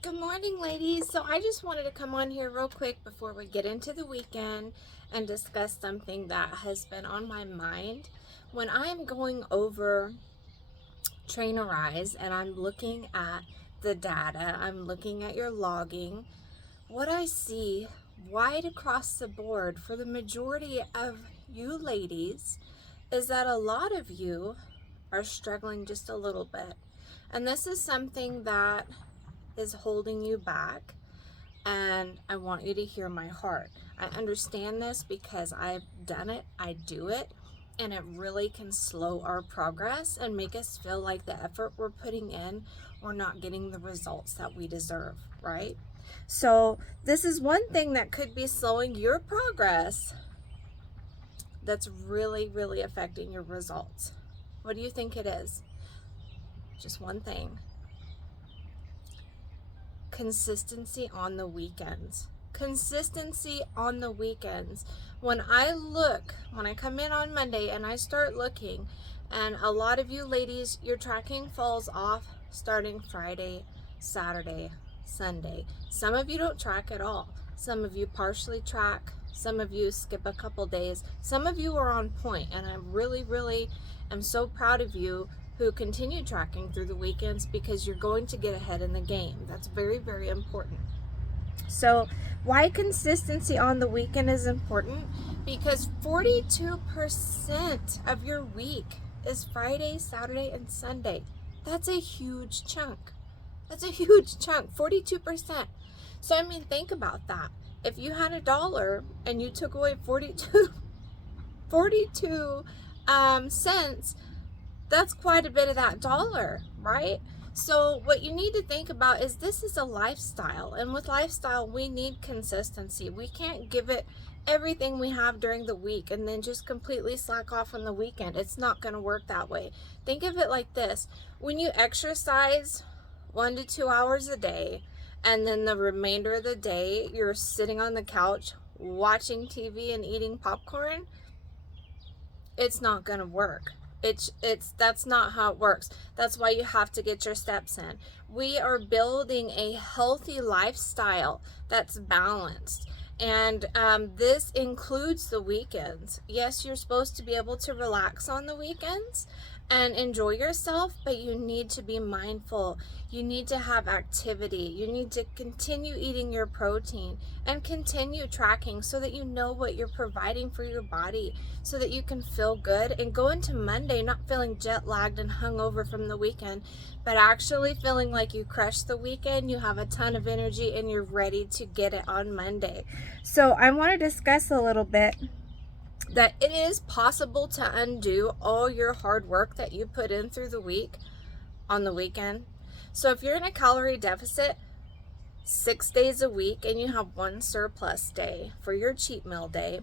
Good morning, ladies. So I just wanted to come on here real quick before we get into the weekend and discuss something that has been on my mind. When I am going over Trainerize and I'm looking at the data, I'm looking at your logging, what I see wide across the board for the majority of you ladies is that a lot of you are struggling just a little bit. And this is something that is holding you back, and I want you to hear my heart. I understand this because I've done it, I do it, and it really can slow our progress and make us feel like the effort we're putting in, we're not getting the results that we deserve, right? So this is one thing that could be slowing your progress that's really, really affecting your results. What do you think it is? Just one thing. Consistency on the weekends. Consistency on the weekends. When I come in on Monday and I start looking, and a lot of you ladies, your tracking falls off starting Friday, Saturday, Sunday. Some of you don't track at all. Some of you partially track. Some of you skip a couple days. Some of you are on point, and I really, really am so proud of you who continue tracking through the weekends, because you're going to get ahead in the game. That's very, very important. So why consistency on the weekend is important? Because 42% of your week is Friday, Saturday, and Sunday. That's a huge chunk. That's a huge chunk, 42%. So I mean, think about that. If you had $1 and you took away 42 cents, that's quite a bit of that dollar, right? So what you need to think about is this is a lifestyle, and with lifestyle we need consistency. We can't give it everything we have during the week and then just completely slack off on the weekend. It's not going to work that way. Think of it like this: when you exercise 1 to 2 hours a day, and then the remainder of the day you're sitting on the couch watching TV and eating popcorn, it's not going to work. It's That's not how it works. That's why you have to get your steps in. We are building a healthy lifestyle that's balanced, and this includes the weekends. Yes, you're supposed to be able to relax on the weekends and enjoy yourself, but you need to be mindful. You need to have activity. You need to continue eating your protein and continue tracking so that you know what you're providing for your body, so that you can feel good and go into Monday not feeling jet lagged and hungover from the weekend, but actually feeling like you crushed the weekend, you have a ton of energy, and you're ready to get it on Monday. So I want to discuss a little bit that it is possible to undo all your hard work that you put in through the week on the weekend. So if you're in a calorie deficit 6 days a week and you have one surplus day for your cheat meal day,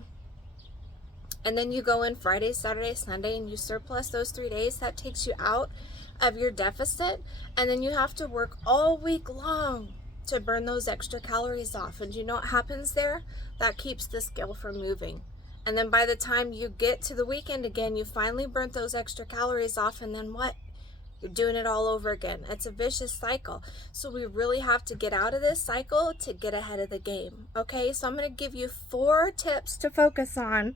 and then you go in Friday, Saturday, Sunday, and you surplus those 3 days, that takes you out of your deficit, and then you have to work all week long to burn those extra calories off. And do you know what happens there? That keeps the scale from moving. And then by the time you get to the weekend again, you finally burnt those extra calories off, and then what? You're doing it all over again. It's a vicious cycle. So we really have to get out of this cycle to get ahead of the game. Okay, so I'm going to give you 4 tips to focus on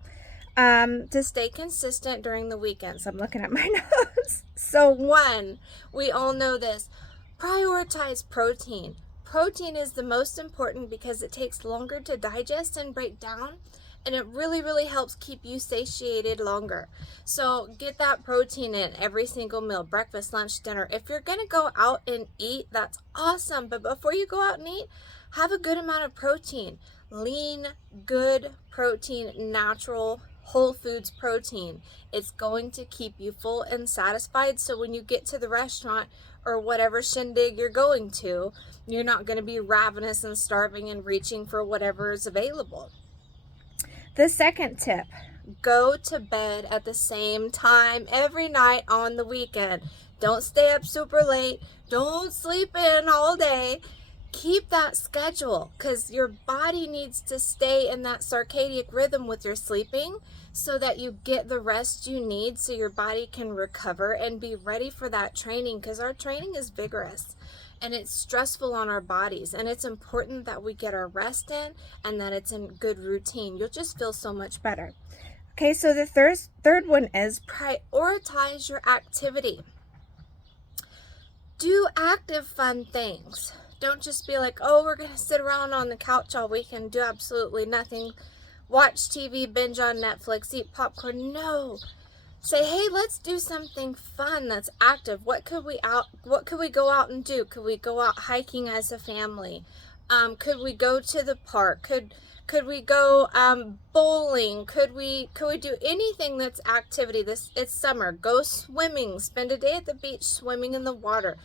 to stay consistent during the weekends. I'm looking at my notes. So 1, we all know this: prioritize protein. Protein is the most important because it takes longer to digest and break down, and it really, really helps keep you satiated longer. So get that protein in every single meal: breakfast, lunch, dinner. If you're going to go out and eat, that's awesome. But before you go out and eat, have a good amount of protein. Lean, good protein, natural, whole foods protein. It's going to keep you full and satisfied. So when you get to the restaurant or whatever shindig you're going to, you're not going to be ravenous and starving and reaching for whatever is available. The second tip: go to bed at the same time every night on the weekend. Don't stay up super late. Don't sleep in all day. Keep that schedule, because your body needs to stay in that circadian rhythm with your sleeping so that you get the rest you need so your body can recover and be ready for that training, because our training is vigorous. and it's stressful on our bodies, and it's important that we get our rest in and that it's in good routine. You'll just feel so much better. Okay, so the third one is prioritize your activity. Do active, fun things. Don't just be like, oh, we're going to sit around on the couch all weekend and do absolutely nothing. Watch TV, binge on Netflix, eat popcorn. No. Say, hey, let's do something fun that's active. What could we go out and do? Could we go out hiking as a family? Could we go to the park? Could we go bowling? Could we do anything that's activity? It's summer. Go swimming. Spend a day at the beach swimming in the water.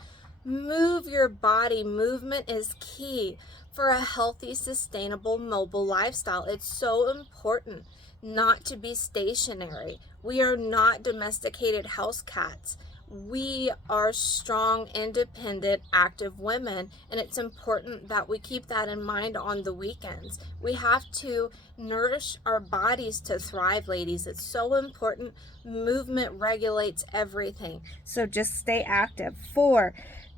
Move your body. Movement is key for a healthy, sustainable, mobile lifestyle. It's so important not to be stationary. We are not domesticated house cats. We are strong, independent, active women, and it's important that we keep that in mind on the weekends. We have to nourish our bodies to thrive, ladies. It's so important. Movement regulates everything. So just stay active. 4,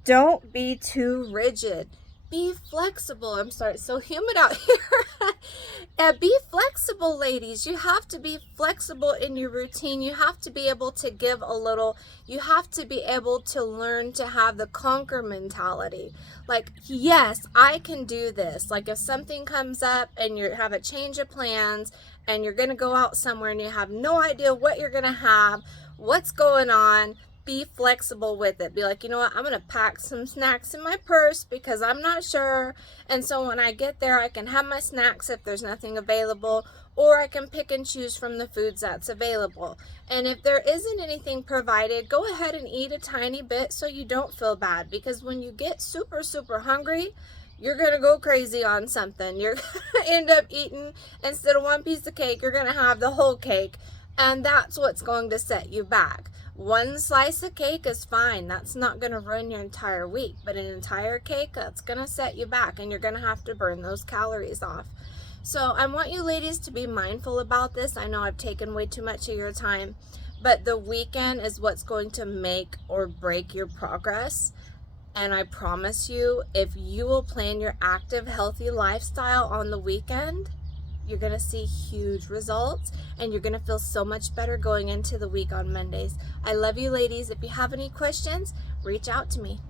don't be too rigid. Be flexible. I'm sorry, it's so humid out here. Be flexible, ladies. You have to be flexible in your routine. You have to be able to give a little. You have to be able to learn to have the conquer mentality. Like, yes, I can do this. Like, if something comes up and you have a change of plans and you're going to go out somewhere and you have no idea what you're going to have, what's going on, be flexible with it. Be like, you know what, I'm going to pack some snacks in my purse because I'm not sure. And so when I get there, I can have my snacks if there's nothing available, or I can pick and choose from the foods that's available. And if there isn't anything provided, go ahead and eat a tiny bit so you don't feel bad, because when you get super, super hungry, you're going to go crazy on something. You're going to end up eating, instead of one piece of cake, you're going to have the whole cake. And that's what's going to set you back. One slice of cake is fine. That's not going to ruin your entire week. But an entire cake, that's going to set you back. And you're going to have to burn those calories off. So I want you ladies to be mindful about this. I know I've taken way too much of your time. But the weekend is what's going to make or break your progress. And I promise you, if you will plan your active, healthy lifestyle on the weekend, you're going to see huge results, and you're going to feel so much better going into the week on Mondays. I love you, ladies. If you have any questions, reach out to me.